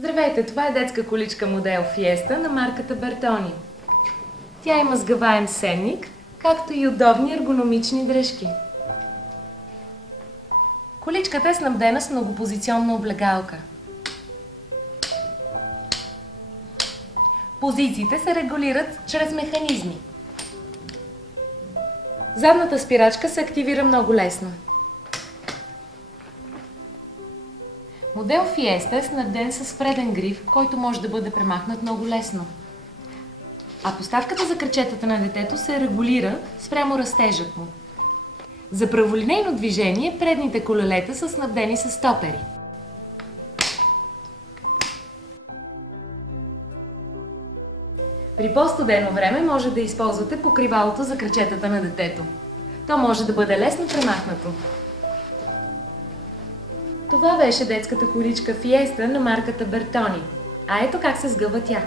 Здравейте, това е детска количка модел Fiesta на марката Bertoni. Тя има сгъваем сенник, както и удобни ергономични дръжки. Количката е снабдена с многопозиционна облегалка. Позициите се регулират чрез механизми. Задната спирачка се активира много лесно. Модел Fiesta е снабден с вреден гриф, който може да бъде премахнат много лесно. А поставката за крачетата на детето се регулира спрямо растежът му. За праволинейно движение предните колелета са снабдени с стопери. При по-студено време може да използвате покривалото за крачетата на детето. То може да бъде лесно премахнато. Това беше детската количка Fiesta на марката Bertoni. А ето как се сгъва тя.